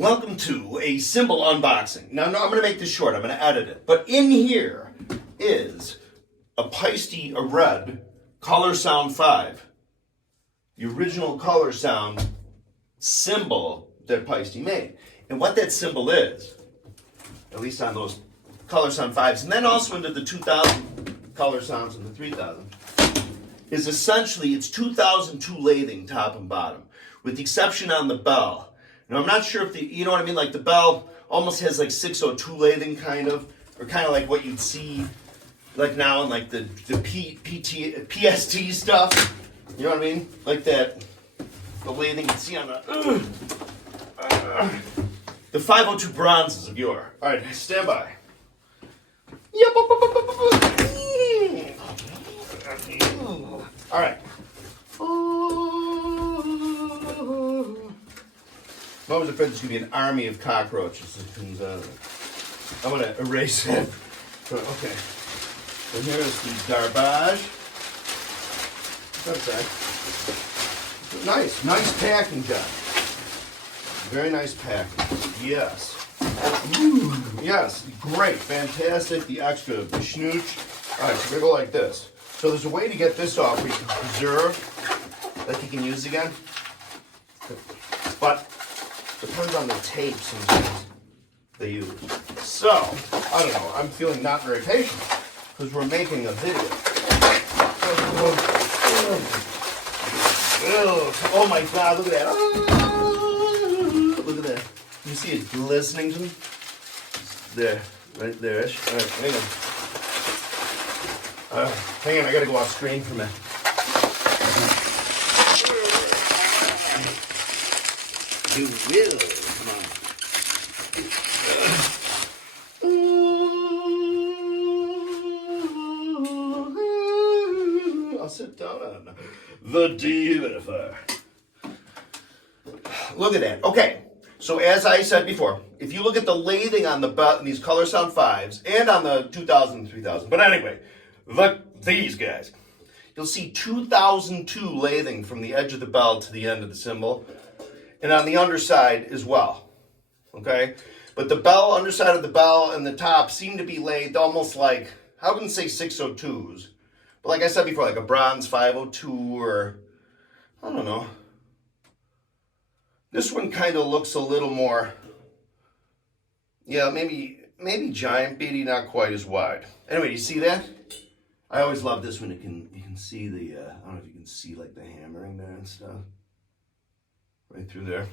Welcome to a cymbal unboxing. Now, no, I'm going to make this short. I'm going to edit it. But in here is a Paiste, a red Colorsound 5. The original Colorsound cymbal that Paiste made. And what that cymbal is, at least on those Colorsound 5s, and then also into the 2000 Colorsounds and the 3000, is essentially it's 2002 lathing top and bottom, with the exception on the bell. Now, I'm not sure if you know what I mean, like the bell almost has like 602 lathing kind of, or kind of like what you'd see like now in like the PST stuff. You know what I mean? Like that, the lathing you see on the 502 bronzes of yore. All right, stand by. All right. I was afraid there's going to be an army of cockroaches that comes out of it. I'm going to erase it. Okay. And here's the garbage. Okay. Nice packing job. Very nice packing. Yes. Ooh, yes. Great. Fantastic. The extra schnooch. All right, so we're going to go like this. So there's a way to get this off where you can preserve that you can use again. But depends on the tape sometimes they use. So, I don't know. I'm feeling not very patient because we're making a video. Oh my God, look at that. Look at that. You see it glistening to me? There, right there. All right, hang on. Hang on, I gotta go off screen for a minute. You will. Come on. I'll sit down on the dehumidifier. Look at that. Okay. So as I said before, if you look at the lathing on the belt in these Colorsound 5s and on the 2000 and 3000, but anyway, these guys, you'll see 2002 lathing from the edge of the bell to the end of the cymbal. And on the underside as well, okay? But the bell, underside of the bell and the top seem to be laid almost like, I wouldn't say 602s, but like I said before, like a bronze 502 or, I don't know. This one kind of looks a little more, yeah, maybe giant beady, not quite as wide. Anyway, do you see that? I always love this when you can see the, I don't know if you can see like the hammering there and stuff. Right through there.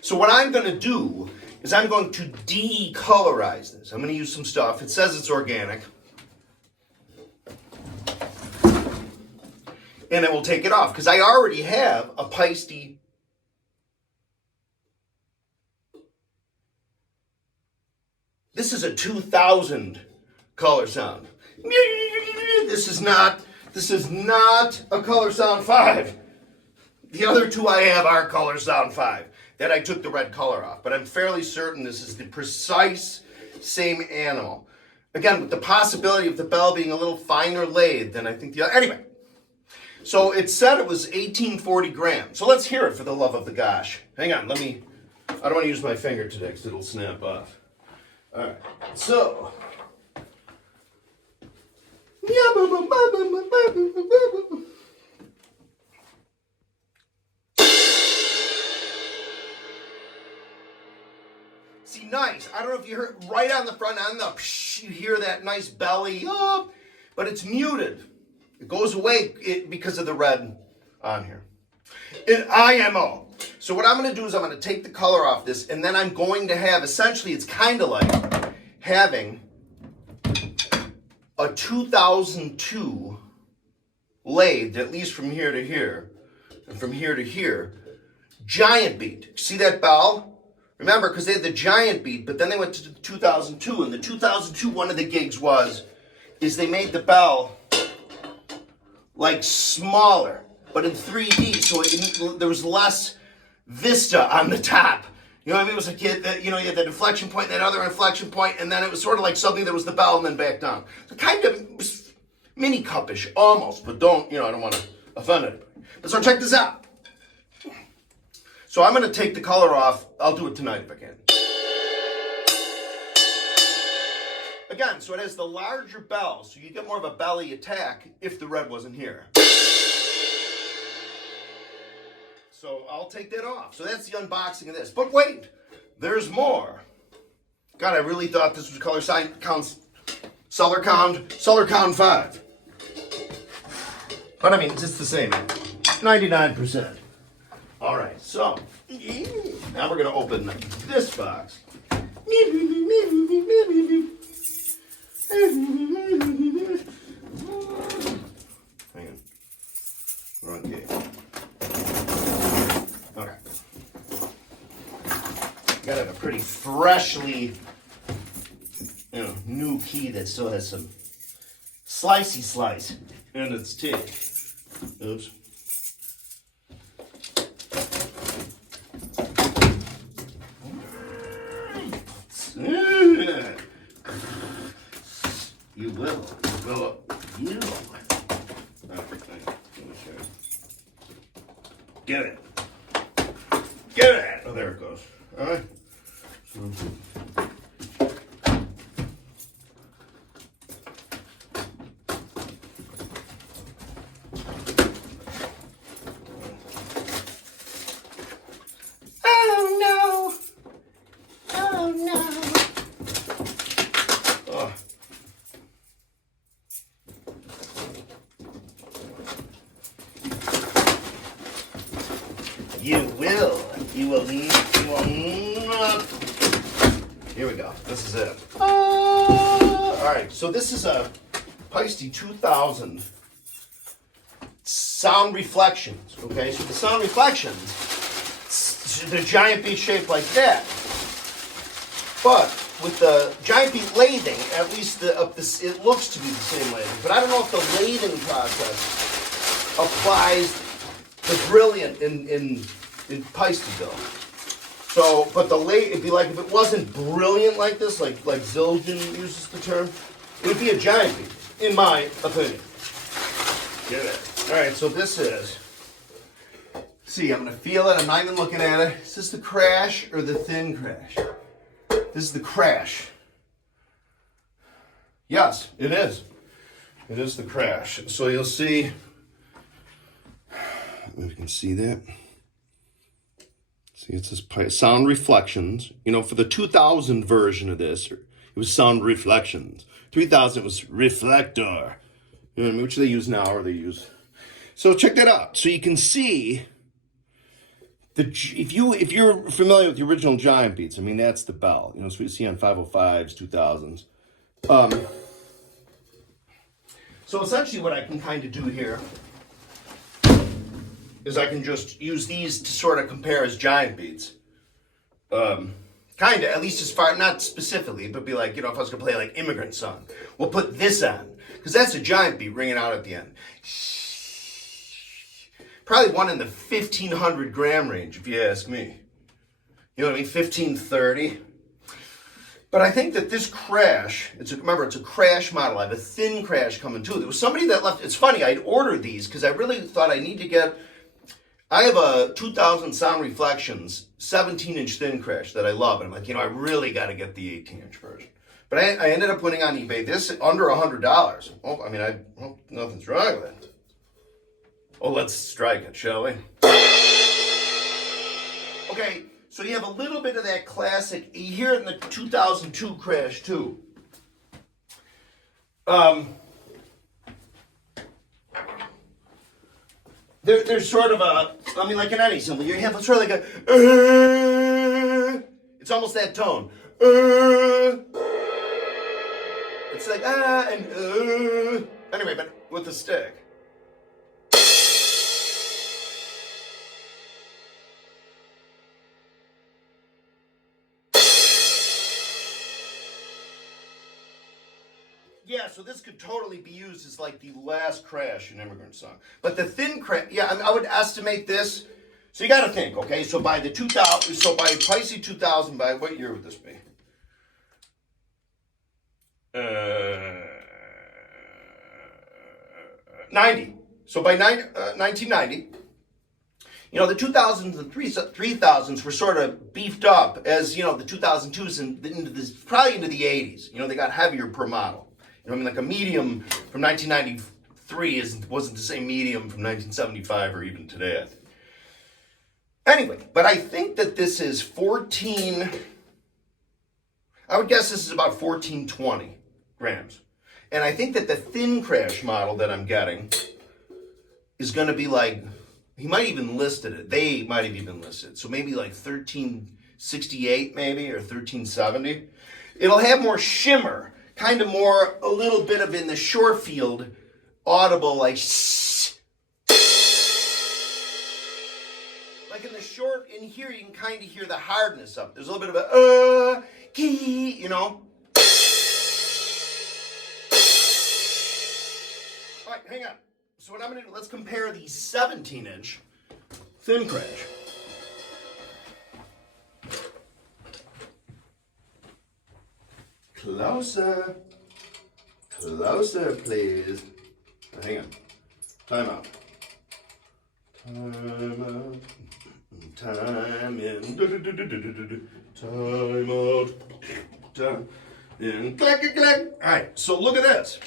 So what I'm going to do is I'm going to decolorize this. I'm going to use some stuff. It says it's organic. And it will take it off because I already have a Paiste. This is a 2000 Colorsound. This is not a Colorsound 5. The other two I have are Colorsound 5 that I took the red color off, but I'm fairly certain this is the precise same animal. Again, with the possibility of the bell being a little finer laid than I think the other. Anyway, so it said it was 1840 grams. So let's hear it for the love of the gosh. Hang on, I don't want to use my finger today because it'll snap off. All right, so. See, nice. I don't know if you heard right on the front end, you hear that nice belly, but it's muted. It goes away because of the red on here. IMO. So what I'm going to do is I'm going to take the color off this, and then I'm going to have, essentially, it's kind of like having a 2002 lathed, at least from here to here, and from here to here, giant beat. See that bell? Remember, because they had the giant beat, but then they went to the 2002, and the 2002, one of the gigs is they made the bell like smaller, but in 3D, so there was less vista on the top. You know what I mean? It was like you had that inflection point, that other inflection point, and then it was sort of like something that was the bell and then back down. So kind of mini cupish, almost, but I don't want to offend anybody. But so check this out. So I'm going to take the color off. I'll do it tonight if I can. Again, so it has the larger bell, so you get more of a belly attack if the red wasn't here. So I'll take that off. So that's the unboxing of this. But wait, there's more. God, I really thought this was Colorsound 5. But I mean, it's just the same. 99%. All right, so now we're going to open this box. Hang on. Wrong key. Okay. Got to have a pretty freshly, new key that still has some slicey slice in its teeth. Oops. You will. You. Get it. Get it. Oh, there it goes. All right. You will not. Here we go. This is it. All right. So this is a Paiste 2000 sound reflections. Okay. So the sound reflections, the giant beat shaped like that. But with the giant beat lathing, at least it looks to be the same lathing. But I don't know if the lathing process applies the brilliant in Paisteville. So, but it'd be like if it wasn't brilliant like this, like Zildjian uses the term, it would be a giant beat, in my opinion. Get it. All right, so this is. See, I'm gonna feel it. I'm not even looking at it. Is this the crash or the thin crash? This is the crash. Yes, it is. It is the crash. So you'll see. If you can see that. See, it says sound reflections. For the 2000 version of this, it was sound reflections. 3000 was reflector. You know what I mean? Which they use now, or they use. So check that out. So you can see if you're familiar with the original giant beats, I mean that's the bell. So you see on 505s, 2000s. So essentially, what I can kind of do here is I can just use these to sort of compare as giant beats. Kind of, at least as far, not specifically, but be like, if I was going to play like Immigrant Song, we'll put this on, because that's a giant beat ringing out at the end. Probably one in the 1,500 gram range, if you ask me. You know what I mean? 1,530. But I think that this crash, remember, it's a crash model. I have a thin crash coming too. There was somebody that left, it's funny, I'd ordered these because I really thought I need to get, I have a 2000 Sound Reflections 17-inch thin crash that I love. And I'm like, I really got to get the 18-inch version. But I ended up putting on eBay this under $100. Oh, I mean, I hope nothing's wrong with it. Oh, let's strike it, shall we? Okay, so you have a little bit of that classic. You hear it in the 2002 crash too. There's sort of like in any cymbal, you have sort of like a, it's almost that tone. It's like, and, anyway, but with the stick. Yeah, so this could totally be used as like the last crash in Immigrant Song. But the thin crash, yeah, I would estimate this. So you got to think, okay? So by the 2000, so by Paiste 2000, by what year would this be? 90. So by 1990, You know, the 2000s and 3000s were sort of beefed up as, you know, the 2002s and into this, probably into the 80s. You know, they got heavier per model. You know, I mean, like a medium from 1993 wasn't the same medium from 1975 or even today, I think. Anyway, but I think that this is 14, I would guess this is about 1420 grams. And I think that the thin crash model that I'm getting is going to be like, he might even listed it. They might have even listed it. So maybe like 1368 maybe, or 1370. It'll have more shimmer, kind of more, a little bit of in the shore field, audible, like in the short, in here you can kind of hear the hardness of it. There's a little bit of a, key, you know. All right, hang on. So what I'm going to do, let's compare the 17-inch thin crash. Closer. Closer, please. Hang on. Time out. Time out. Time in. Time out. Time in. Click, click. All right, so look at this.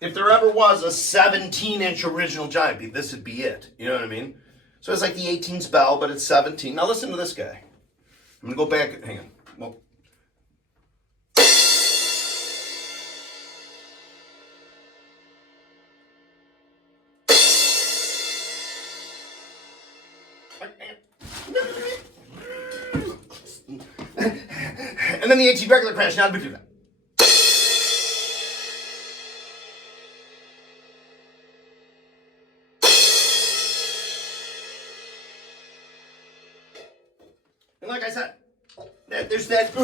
If there ever was a 17-inch original giant beat, this would be it. You know what I mean? So it's like the 18 Bell, but it's 17. Now listen to this guy. I'm going to go back. Hang on. Well. And then the 18 regular crash. Now we do that. And like I said, there's that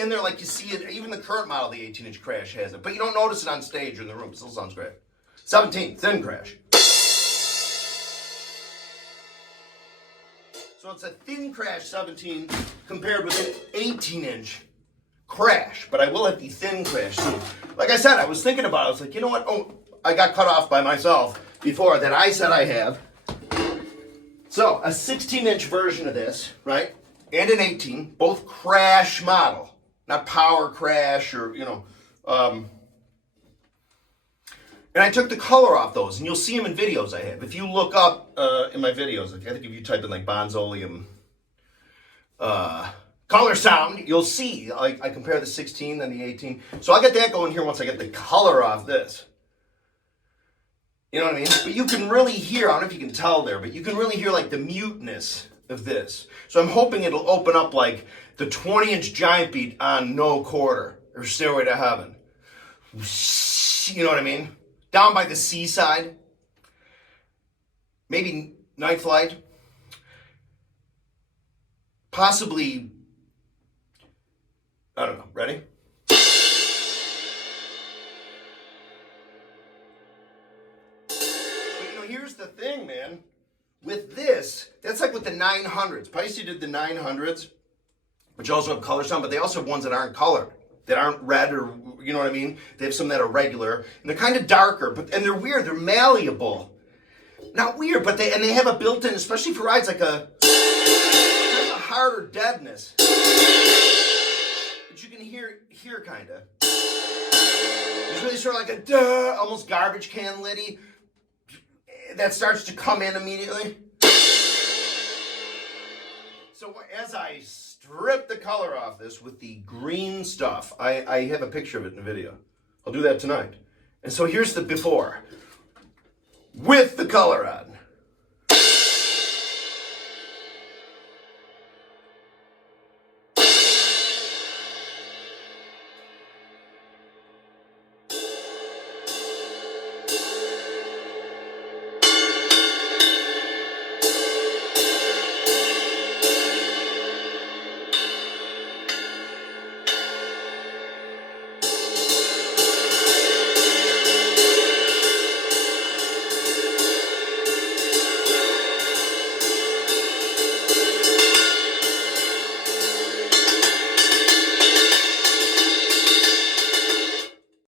in there, like you see it. Even the current model, the 18-inch crash has it, but you don't notice it on stage or in the room. It still sounds great. 17, thin crash. So it's a thin crash 17 compared with an 18-inch crash, but I will have the thin crash soon. Like I said, I was thinking about it. I was like, you know what? Oh, I got cut off by myself before that I said I have. So a 16-inch version of this, right? And an 18, both crash model, not power crash or, you know. And I took the color off those, and you'll see them in videos I have. If you look up in my videos, I think if you type in like Bonzolium Colorsound, you'll see I compare the 16 and the 18. So I'll get that going here once I get the color off this. You know what I mean? But you can really hear, I don't know if you can tell there, but you can really hear like the muteness of this. So I'm hoping it'll open up like the 20-inch giant beat on No Quarter or Stairway to Heaven. You know what I mean? Down by the seaside. Maybe Night Flight. Possibly, I don't know. Ready? But you know, here's the thing, man. With this, that's like with the 900s. Paiste did the 900s, which also have color sound, but they also have ones that aren't colored, that aren't red or, you know what I mean? They have some that are regular, and they're kind of darker, and they're weird. They're malleable. Not weird, but they have a built-in, especially for rides, like a kind of a harder deadness. But you can hear kind of. It's really sort of like a almost garbage can liddy that starts to come in immediately. So as I strip the color off this with the green stuff, I have a picture of it in the video. I'll do that tonight. And so here's the before with the color on.